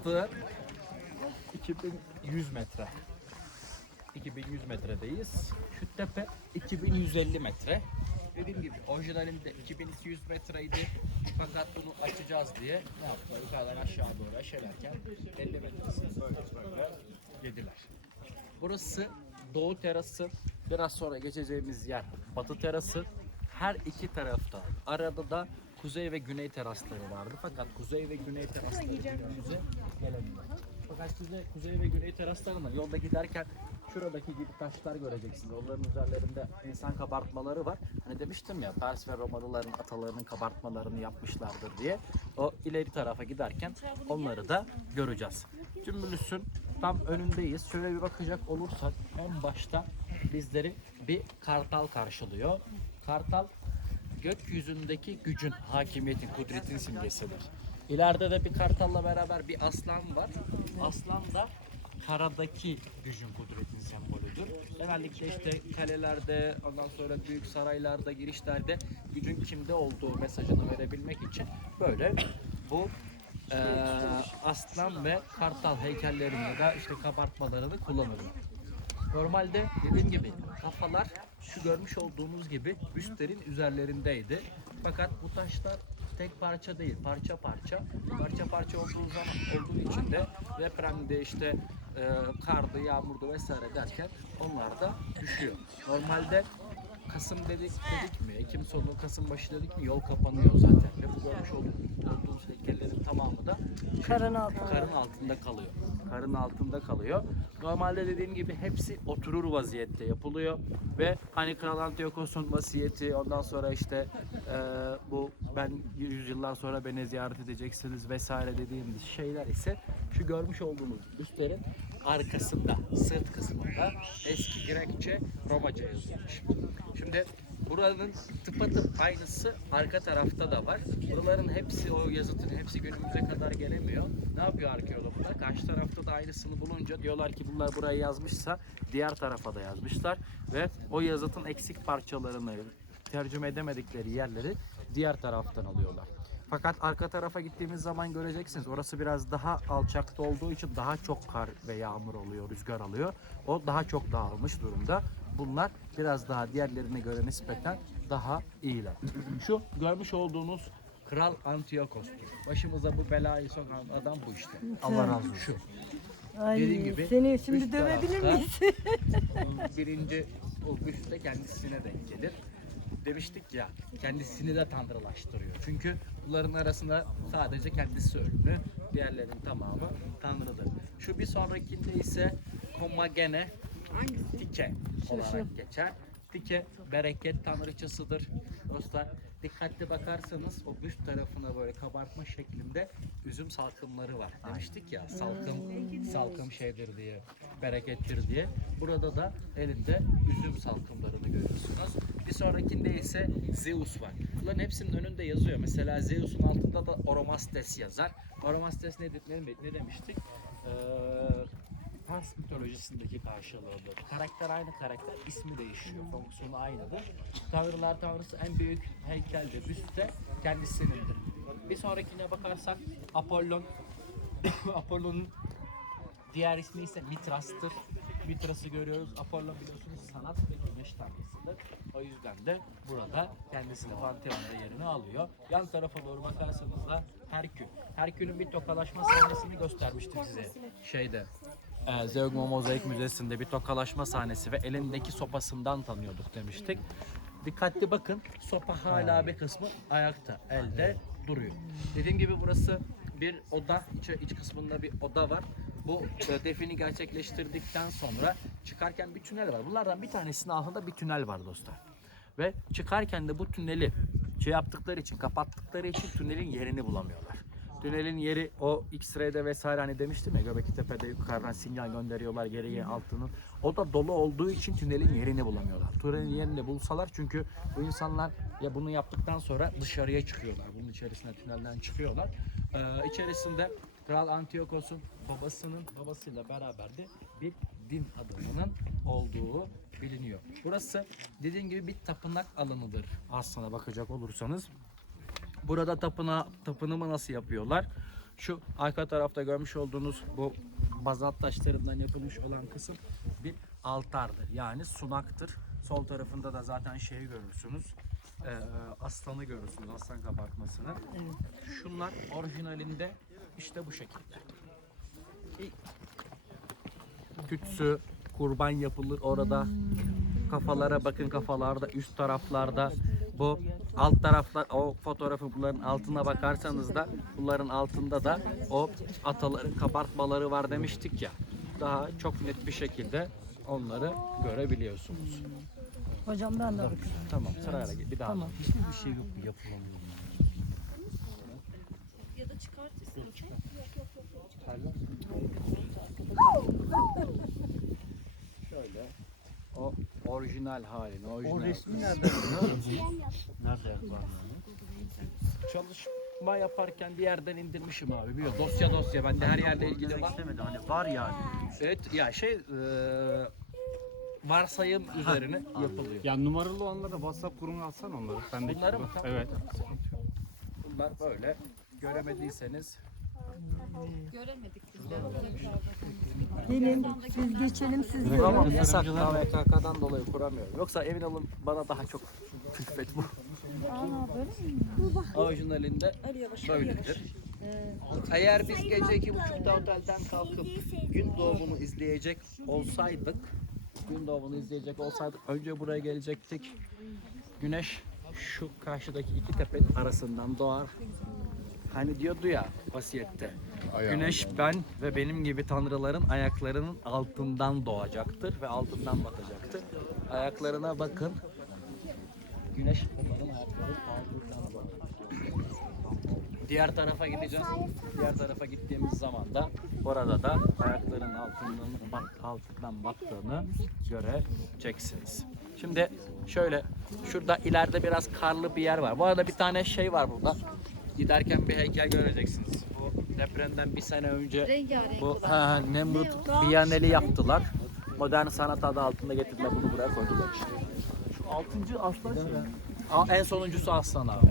Yaptığı 2100 metre. 2100 metredeyiz. Şu tepe 2150 metre. Dediğim gibi orijinalinde 2200 metreydi. Fakat bunu açacağız diye ne yaptılar? Yukarıdan aşağı doğru aşelerken 50 metresini böyle böyle yediler. Burası doğu terası. Biraz sonra geçeceğimiz yer batı terası. Her iki tarafta arada da kuzey ve güney terasları vardı. Fakat kuzey ve güney terasları günümüze gelemiyor. Fakat kuzey, kuzey ve güney teraslarında yolda giderken şuradaki gibi taşlar göreceksiniz. Onların üzerlerinde insan kabartmaları var. Hani demiştim ya Pers ve Romalıların atalarının kabartmalarını yapmışlardır diye. O ileri tarafa giderken onları da göreceğiz. Cümbülüs'ün tam önündeyiz. Şöyle bir bakacak olursak en başta bizleri bir kartal karşılıyor. Kartal gökyüzündeki gücün, hakimiyetin, kudretin simgesidir. İleride de bir kartalla beraber bir aslan var. Aslan da karadaki gücün, kudretin sembolüdür. Genellikle işte kalelerde, ondan sonra büyük saraylarda, girişlerde gücün kimde olduğu mesajını verebilmek için böyle bu eee, aslan ve kartal heykellerini de işte kabartmalarını kullanırım. Normalde dediğim gibi kafalar şu görmüş olduğunuz gibi büstlerin üzerlerindeydi. Fakat bu taşlar tek parça değil, parça parça. Parça parça olduğu zaman olduğu için de depremde işte e, kardı, yağmurdu vesaire derken onlar da düşüyor. Normalde Kasım dedik dedik mi, Ekim sonu Kasım başı dedik mi yol kapanıyor zaten. Ve bu görmüş olduğunuz, heykellerin tamamı da Karın altında. karın altında kalıyor. Karın altında kalıyor. Normalde dediğim gibi hepsi oturur vaziyette yapılıyor ve hani Kral Antiochos'un vasiyeti ondan sonra işte e, bu ben yüzyıllar sonra beni ziyaret edeceksiniz vesaire dediğimiz şeyler ise şu görmüş olduğunuz üstlerin arkasında, sırt kısmında eski Grekçe, Romaca yazılmış. Şimdi buranın tıpatıp aynısı arka tarafta da var. Buraların hepsi o yazıtın hepsi günümüze kadar gelemiyor. Ne yapıyor arkeologlar? Karşı tarafta da aynısını bulunca diyorlar ki bunlar buraya yazmışsa diğer tarafa da yazmışlar ve o yazıtın eksik parçalarını tercüme edemedikleri yerleri diğer taraftan alıyorlar. Fakat arka tarafa gittiğimiz zaman göreceksiniz. Orası biraz daha alçakta olduğu için daha çok kar ve yağmur oluyor, rüzgar alıyor. O daha çok dağılmış durumda. Bunlar biraz daha diğerlerine göre nispeten daha iyiler. Şu görmüş olduğunuz Kral Antiochos'tur. Başımıza bu belayı sokan adam bu işte. Allah razı olsun. Şu. Ay, Dediğim gibi seni şimdi üst dövebilir tarafta- miyiz? Birinci o güçte kendisine denk gelir. Demiştik ya kendisini de tanrılaştırıyor. Çünkü bunların arasında sadece kendisi ölümlü. Diğerlerin tamamı tanrıdır. Şu bir sonrakinde ise Komagene Tike olarak geçer. Tike bereket tanrıçasıdır. Dostlar dikkatli bakarsanız o üst tarafına böyle kabartma şeklinde üzüm salkımları var. Demiştik ya salkım salkım şeydir diye berekettir diye. Burada da elinde üzüm salkımlarını görüyorsunuz. Bir sonrakinde ise Zeus var. Bunların hepsinin önünde yazıyor. Mesela Zeus'un altında da Oromastes yazar. Oromastes ne, ne, ne demiştik? Ee, Pars mitolojisindeki karşılığıdır. Karakter aynı karakter, ismi değişiyor. Fonksiyonu aynıdır. Tanrılar tanrısı en büyük heykelde, büste kendisinindir. Bir sonrakine bakarsak Apollon. Apollon'un diğer ismi ise Mitras'tır. Mitras'ı görüyoruz. Apollon biliyorsunuz sanat ve güneş tanrısıdır. O yüzden de burada kendisini Pantheon'da yerini alıyor. Yan tarafa doğru bakarsanız da Herkül. Herkül'ün bir tokalaşma sahnesini göstermiştim size şeyde. Ee, Zeugma Mozaik Müzesi'nde bir tokalaşma sahnesi ve elindeki sopasından tanıyorduk demiştik. Dikkatli bakın sopa hala bir kısmı ayakta, elde duruyor. Dediğim gibi burası bir oda, iç, iç kısmında bir oda var. Bu e, defini gerçekleştirdikten sonra çıkarken bir tünel var. Bunlardan bir tanesinin altında bir tünel var dostlar. Ve çıkarken de bu tüneli şey yaptıkları için, kapattıkları için tünelin yerini bulamıyorlar. Tünelin yeri o X-ray'de vesaire hani demiştim ya Göbekli Tepe'de yukarıdan sinyal gönderiyorlar geriye altını. O da dolu olduğu için tünelin yerini bulamıyorlar. Tünelin yerini bulsalar çünkü bu insanlar ya bunu yaptıktan sonra dışarıya çıkıyorlar. Bunun içerisine tünelden çıkıyorlar. Ee, içerisinde Kral Antiochos'un babasının babasıyla beraber de bir din adamının olduğu biliniyor. Burası dediğim gibi bir tapınak alanıdır aslına bakacak olursanız. Burada tapına, tapınımı nasıl yapıyorlar? Şu arka tarafta görmüş olduğunuz bu bazalt taşlarından yapılmış olan kısım bir altardır. Yani sunaktır. Sol tarafında da zaten şeyi görürsünüz. Ee, aslanı görürsünüz. Aslan kabartmasını. Şunlar orijinalinde işte bu şekilde. Tütsü, kurban yapılır orada. Kafalara bakın kafalarda, üst taraflarda bu alt taraflar o fotoğrafı bunların altına bakarsanız da bunların altında da o ataların kabartmaları var demiştik ya. Daha çok net bir şekilde onları görebiliyorsunuz. Hocam ben de bakayım. Tamam sırayla git bir daha. Tamam. Hiçbir şey yok bu yapılan. Şöyle o orijinal halini, orijinal. O resmi nerede? Nerede? Çalışma yaparken bir yerden indirmişim abi. Biliyor dosya dosya. Ben de her yerle ilgili var. istemedi hani var yani. Evet ya şey eee, varsayım üzerine yapılıyor. Ya numaralı olanlara WhatsApp grubuna atsana onları. Ben de Bunları mı? Tamam. Evet. Bunlar böyle. Göremediyseniz Gelin biz geçelim siz de. Kuramam yasak KVKK'dan dolayı kuramıyorum. Yoksa emin olun bana daha çok külfet bu. Orijinalinde böyledir. Eğer biz gece iki buçukta otelden kalkıp gün doğumunu izleyecek olsaydık, gün doğumunu izleyecek olsaydık önce buraya gelecektik. Güneş şu karşıdaki iki tepenin arasından doğar. Hani diyordu ya vasiyette. Güneş ben ve benim gibi tanrıların ayaklarının altından doğacaktır ve altından batacaktır. Ayaklarına bakın. Güneş onların ayaklarının altından. Diğer tarafa gideceğiz. Diğer tarafa gittiğimiz zaman da orada da ayakların altından bak altından baktığını göreceksiniz. Şimdi şöyle şurada ileride biraz karlı bir yer var. Bu arada bir tane şey var burada. Giderken bir heykel göreceksiniz. Bu depremden bir sene önce bu ha, Nemrut Biyaneli yaptılar. Modern sanat adı altında getirdiler bunu buraya koydular işte. Altıncı aslan şey. Aa, En sonuncusu Aslan abi.